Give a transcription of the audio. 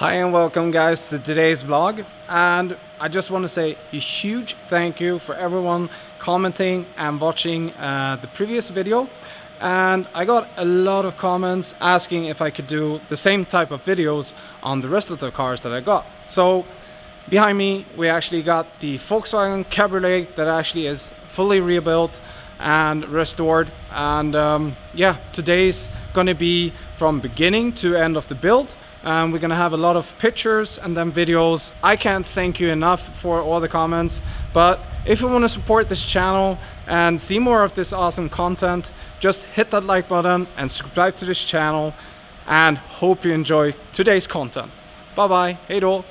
Hi and welcome guys to today's vlog, and I just want to say a huge thank you for everyone commenting and watching the previous video. And I got a lot of comments asking if I could do the same type of videos on the rest of the cars that I got. So behind me we actually got the Volkswagen Cabriolet that actually is fully rebuilt and restored, and yeah, today's gonna be from beginning to end of the build. We're gonna have a lot of pictures and then videos. I can't thank you enough for all the comments, but if you want to support this channel and see more of this awesome content, just hit that like button and subscribe to this channel, and hope you enjoy today's content. Bye bye, hej då!